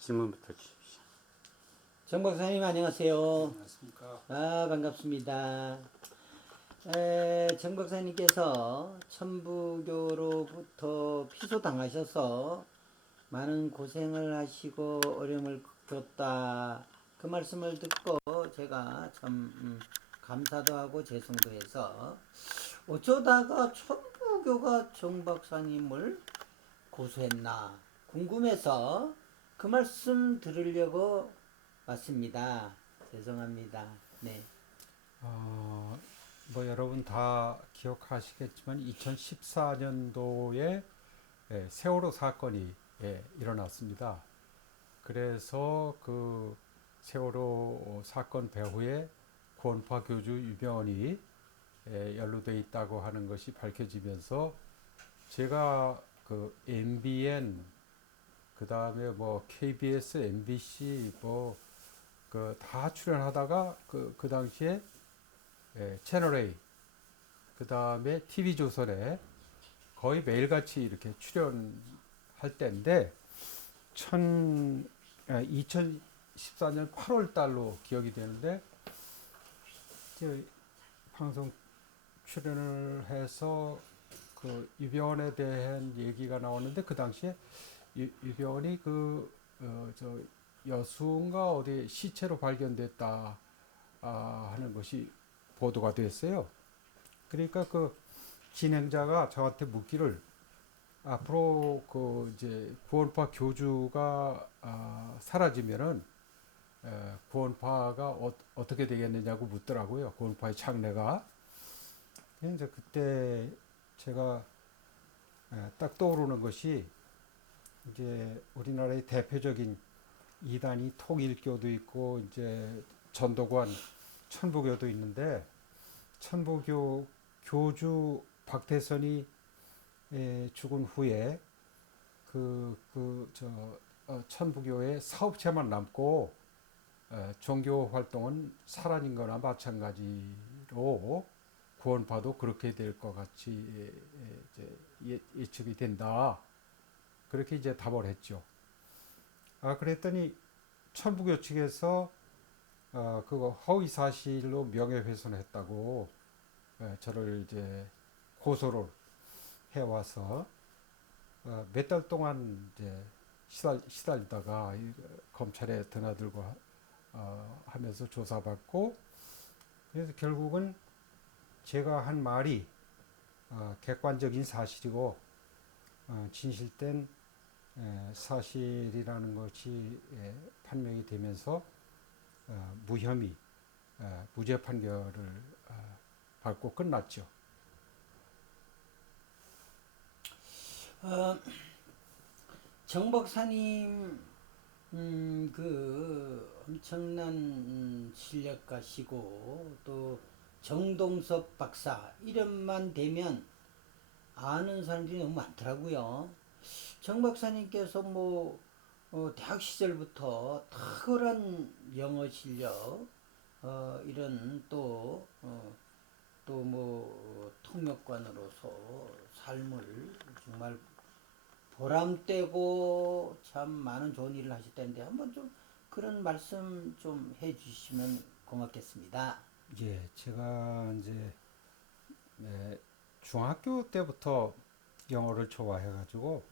질문부터 주십시오. 정 박사님 안녕하세요. 안녕하십니까. 아 반갑습니다. 에, 정 박사님께서 천부교로부터 피소 당하셔서 많은 고생을 하시고 어려움을 겪었다. 그 말씀을 듣고 제가 참 음, 감사도 하고 죄송도 해서 어쩌다가 천부교가 정 박사님을 고소했나 궁금해서 그 말씀 들으려고 왔습니다. 죄송합니다. 네. 어, 뭐 여러분 다 기억하시겠지만 2014년도에 예, 세월호 사건이 예, 일어났습니다. 그래서 그 세월호 사건 배후에 구원파 교주 유병원이 예, 연루돼 있다고 하는 것이 밝혀지면서 제가 그 MBN 그 다음에 뭐 KBS, MBC 뭐 그 다 출연하다가 그, 그 당시에 예, 채널 A 그 다음에 TV 조선에 거의 매일같이 이렇게 출연할 때인데 천, 아, 2014년 8월 달로 기억이 되는데 방송 출연을 해서 그 유병원에 대한 얘기가 나오는데 그 당시에 유, 유병원이 그 어, 저 여수인가 어디 시체로 발견됐다 아, 하는 것이 보도가 됐어요. 그러니까 그 진행자가 저한테 묻기를 앞으로 그 이제 구원파 교주가 아, 사라지면은 에, 구원파가 어, 어떻게 되겠느냐고 묻더라고요. 구원파의. 그래서 이제 그때 제가 에, 딱 떠오르는 것이 이제 우리나라의 대표적인 이단이 통일교도 있고 이제 전도관 천부교도 있는데 천부교 교주 박태선이 에, 죽은 후에 그 그저 어, 천부교의 사업체만 남고 에, 종교 활동은 사라진 거나 마찬가지로 구원파도 그렇게 될 것 같이 에, 에, 이제 예, 예측이 된다. 그렇게 이제 답을 했죠. 아 그랬더니 천부교 측에서 어, 그거 허위 사실로 명예훼손했다고 예, 저를 이제 고소를 해와서 어, 몇달 동안 이제 시달, 시달리다가 이, 검찰에 드나들고 하- 어, 하면서 조사받고 그래서 결국은 제가 한 말이 어, 객관적인 사실이고 어, 진실된 에, 사실이라는 것이 에, 판명이 되면서 어, 무혐의 어, 무죄 판결을 어, 받고 끝났죠. 어, 정 박사님 음, 그 엄청난 음, 실력가시고 또 정동섭 박사 이름만 대면 아는 사람들이 너무 많더라고요. 정 박사님께서 뭐 어, 대학 시절부터 탁월한 영어 실력 어, 이런 또 어, 또뭐 통역관으로서 삶을 정말 보람되고 참 많은 좋은 일을 하셨다는데 한번 좀 그런 말씀 좀 해주시면 고맙겠습니다. 예, 제가 이제 네, 중학교 때부터 영어를 좋아해가지고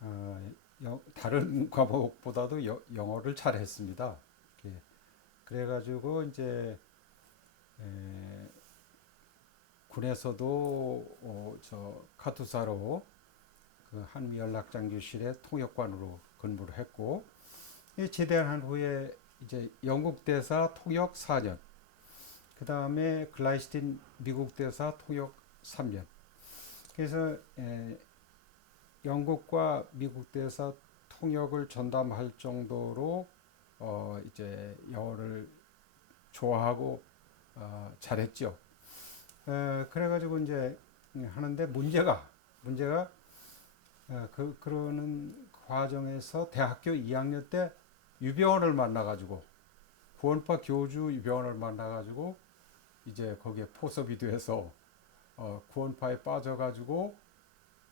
어, 영- 다른 과목보다도 여- 영어를 잘했습니다. 예, 그래가지고 이제 에, 군에서도 어, 저 카투사로 그 한미 연락장 교실의 통역관으로 근무를 했고 이 제대한 후에 이제 영국 대사 통역 4년 그 다음에 글라이스틴 미국 대사 통역 3년. 그래서 에, 영국과 미국 대사 통역을 전담할 정도로 어, 이제 영어를 좋아하고 어, 잘했죠. 에, 그래가지고 이제 하는데 문제가 문제가 어, 그 그러는 과정에서 대학교 2학년 때 유병원을 만나가지고 구원파 교주 유병원을 만나가지고 이제 거기에 포섭이 돼서 어, 구원파에 빠져가지고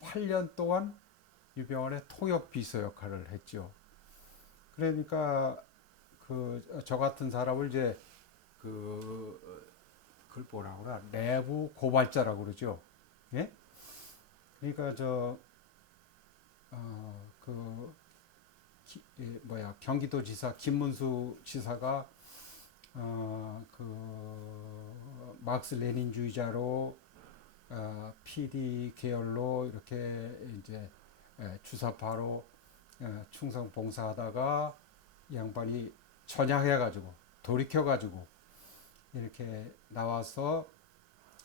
8년 동안 유병원의 통역 비서 역할을 했죠. 그러니까 그 저 같은 사람을 이제 그 그걸 뭐라고 그러나 내부 고발자라고 그러죠. 예? 그러니까 저 어, 그 기, 예, 뭐야 경기도 지사 김문수 지사가 어, 그 마크스 레닌주의자로 어, PD 계열로 이렇게 이제 예, 주사파로 예, 충성 봉사하다가 이 양반이 전향해가지고 돌이켜가지고 이렇게 나와서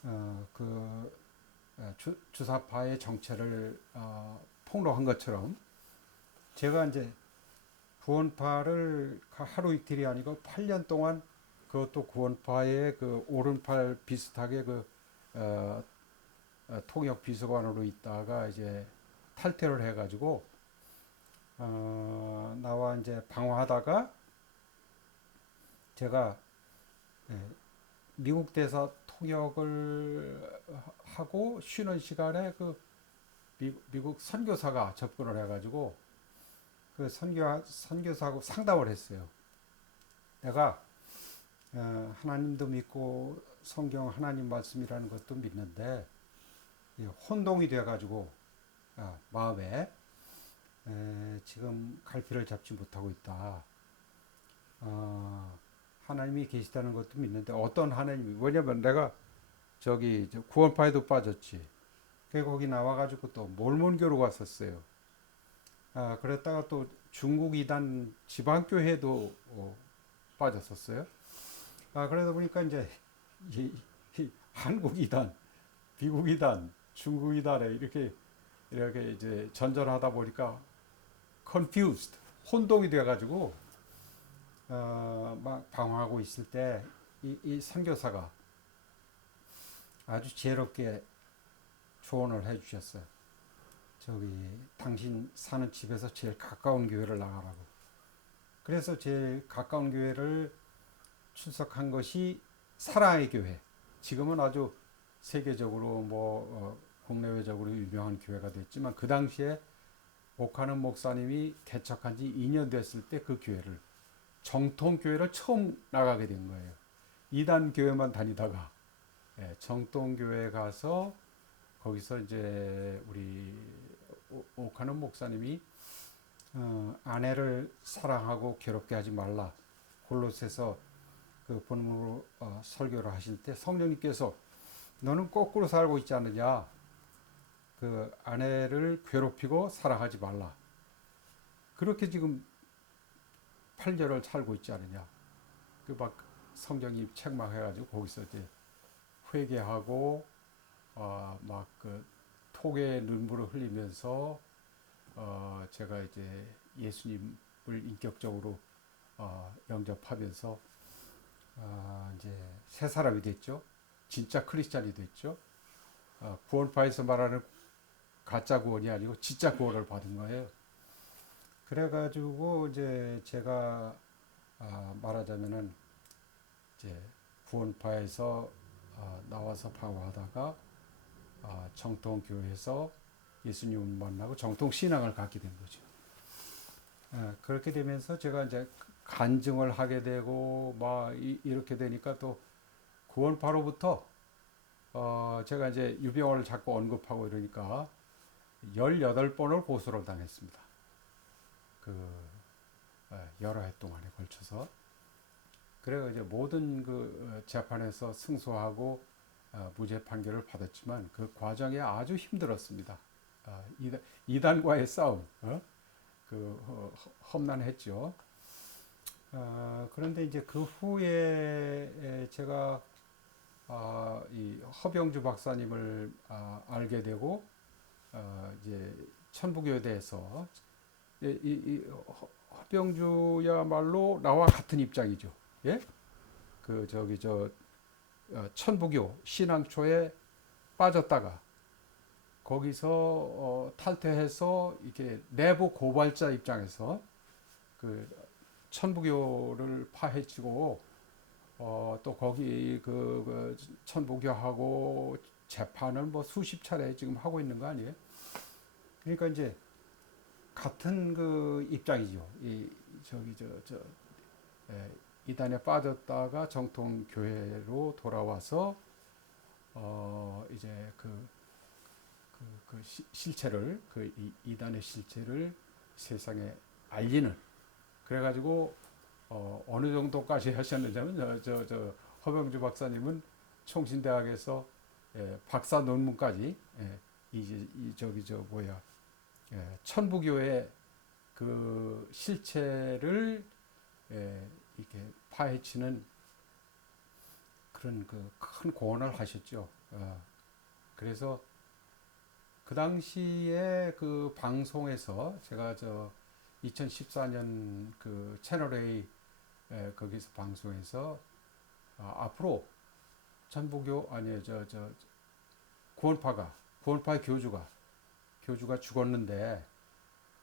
어, 그 어, 주, 주사파의 정체를 어, 폭로한 것처럼 제가 이제 구원파를 하루 이틀이 아니고 8년 동안 그것도 구원파의 그 오른팔 비슷하게 그 어, 어, 통역 비서관으로 있다가 이제 탈퇴를 해가지고 어, 나와 이제 방황하다가 제가 예, 미국 대사 통역을 하고 쉬는 시간에 그 미, 미국 선교사가 접근을 해가지고 그 선교 선교사하고 상담을 했어요. 내가 어, 하나님도 믿고 성경 하나님 말씀이라는 것도 믿는데 이 혼동이 돼가지고 아, 마음에 에, 지금 갈피를 잡지 못하고 있다. 어, 하나님이 계시다는 것도 믿는데 어떤 하나님이 왜냐면 내가 저기 저 구원파에도 빠졌지. 그 거기 나와가지고 또 몰몬교로 갔었어요. 아 그랬다가 또 중국 이단 지방교회도 어, 빠졌었어요. 아 그러다 보니까 이제 이, 이 한국 이단, 미국 이단, 중국 이단에 이렇게 이렇게 이제 전전하다 보니까 confused 혼동이 돼가지고 어, 막 방황하고 있을 때 이 이 선교사가 아주 지혜롭게 조언을 해주셨어요. 저기 당신 사는 집에서 제일 가까운 교회를 나가라고. 그래서 제일 가까운 교회를 출석한 것이 사랑의 교회. 지금은 아주 세계적으로 뭐 어, 국내외적으로 유명한 교회가 됐지만 그 당시에 목하는 목사님이 개척한 지 2년 됐을 때 그 교회를 정통 교회를 처음 나가게 된 거예요. 이단 교회만 다니다가 예, 정통 교회 가서 거기서 이제 우리 오- 옥하는 목사님이 어, 아내를 사랑하고 괴롭게 하지 말라 골로새서 그 본문으로 어, 설교를 하실 때 성령님께서 너는 거꾸로 살고 있지 않느냐? 그 아내를 괴롭히고 사랑하지 말라. 그렇게 지금 8년을 살고 있지 않느냐? 그 막 성령이 책망해가지고 거기서 이제 회개하고 어, 막그 톡의 눈물을 흘리면서 어, 제가 이제 예수님을 인격적으로 어, 영접하면서 어, 이제 새 사람이 됐죠. 진짜 크리스찬이 됐죠. 어, 구원파에서 말하는 가짜 구원이 아니고 진짜 구원을 받은 거예요. 그래가지고 이제 제가 아, 말하자면은 이제 구원파에서 아, 나와서 방황하다가 아, 정통 교회에서 예수님을 만나고 정통 신앙을 갖게 된 거죠. 아, 그렇게 되면서 제가 이제 간증을 하게 되고 막 이, 이렇게 되니까 또 구원파로부터 어, 제가 이제 유병원을 자꾸 언급하고 이러니까 18번을 고소를 당했습니다. 그 예, 여러 해 동안에 걸쳐서 그래가 이제 모든 그 어, 재판에서 승소하고 어, 무죄 판결을 받았지만 그 과정이 아주 힘들었습니다. 아, 이단, 이단 과의 싸움, 어? 그 험난했죠. 아, 그런데 이제 그 후에 에, 제가 아, 이 허병주 박사님을 아, 알게 되고 어, 이제 천부교대에서 이, 이, 이 허- 허병주야말로 나와 같은 입장이죠. 예? 그 저기 저 어, 천부교 신앙초에 빠졌다가 거기서 어, 탈퇴해서 이렇게 내부 고발자 입장에서 그 천부교를 파헤치고 어, 또 거기 그, 그 천부교하고 재판을 뭐 수십 차례 지금 하고 있는 거 아니에요? 그러니까 이제 같은 그 입장이죠. 이 저기 저저 이단에 빠졌다가 정통 교회로 돌아와서 어 이제 그 그, 그 시- 실체를 그 이, 이단의 실체를 세상에 알리는 그래가지고 어, 어느 정도까지 하셨느냐면 저, 저, 저 허병주 박사님은 총신대학에서 예, 박사 논문까지 예, 이제 이 저기 저 뭐야 예, 천부교의 그 실체를 예, 이렇게 파헤치는 그런 그 큰 고언을 하셨죠. 어, 그래서 그 당시에 그 방송에서 제가 저 2014년 그 채널 A 에, 거기서 방송에서 아, 앞으로 천부교 아니 저저 구원파가 구원파 교주가 교주가 죽었는데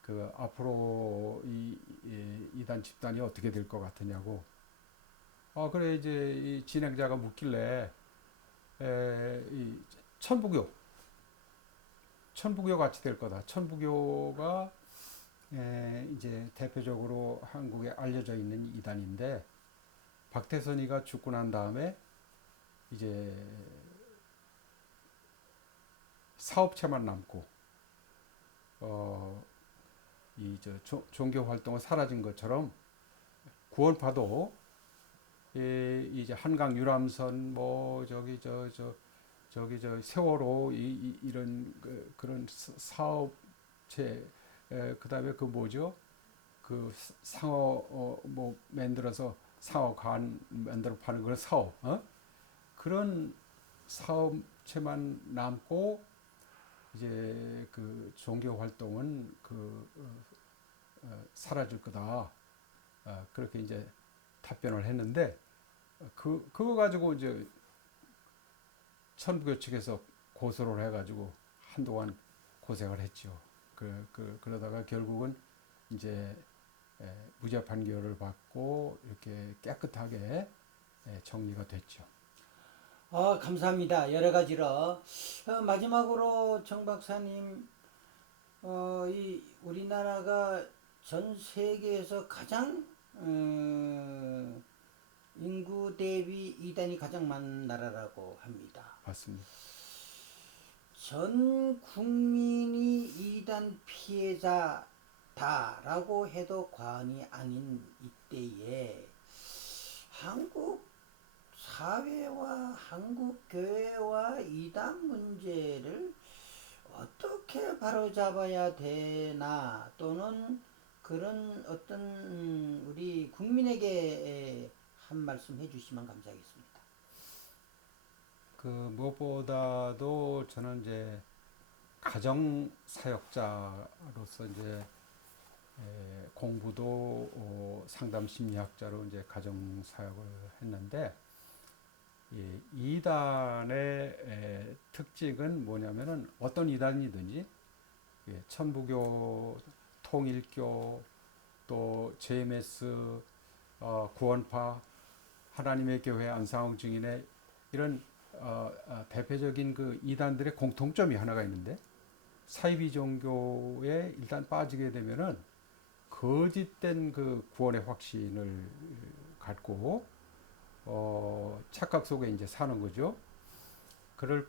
그 앞으로 이, 이 이단 집단이 어떻게 될 것 같으냐고 아 그래 이제 이 진행자가 묻길래 에, 이 천부교 천부교 같이 될 거다. 천부교가 에, 이제 대표적으로 한국에 알려져 있는 이단인데 박태선이가 죽고 난 다음에 이제 사업체만 남고 어, 어이 저 종교 활동은 사라진 것처럼 구원파도 이, 이제 한강 유람선 뭐 저기 저 저 저기 저 세월호 이, 이, 런 그, 그런 사- 사업체 에, 그 다음에 그 뭐죠 그 사- 상어 어, 뭐 만들어서 상어 간 만들어 파는 그런 사업 어? 그런 사업체만 남고 이제 그 종교 활동은 그 어, 어, 사라질 거다 어, 그렇게 이제 답변을 했는데 어, 그 그거 가지고 이제 천부교 측에서 고소를 해가지고 한동안 고생을 했죠. 그, 그 그러다가 결국은 이제 에, 무죄 판결을 받고 이렇게 깨끗하게 에, 정리가 됐죠. 아, 감사합니다. 여러 가지로. 어, 마지막으로 정 박사님, 어, 이 우리나라가 전 세계에서 가장 음, 인구 대비 이단이 가장 많은 나라라고 합니다. 맞습니다. 전 국민이 이단 피해자다라고 해도 과언이 아닌 이때에 한국 사회와 한국 교회와 이단 문제를 어떻게 바로잡아야 되나 또는 그런 어떤 음, 우리 국민에게 한 말씀 해주시면 감사하겠습니다. 그 무엇보다도 저는 이제 가정 사역자로서 이제 에, 공부도 어, 상담 심리학자로 이제 가정 사역을 했는데 이 이단의 에, 특징은 뭐냐면은 어떤 이단이든지 예, 천부교, 통일교, 또 JMS, 어, 구원파, 하나님의 교회, 안상홍 증인의 이런 어, 어, 대표적인 그 이단들의 공통점이 하나가 있는데 사이비 종교에 일단 빠지게 되면은 거짓된 그 구원의 확신을 갖고 어, 착각 속에 이제 사는 거죠. 그럴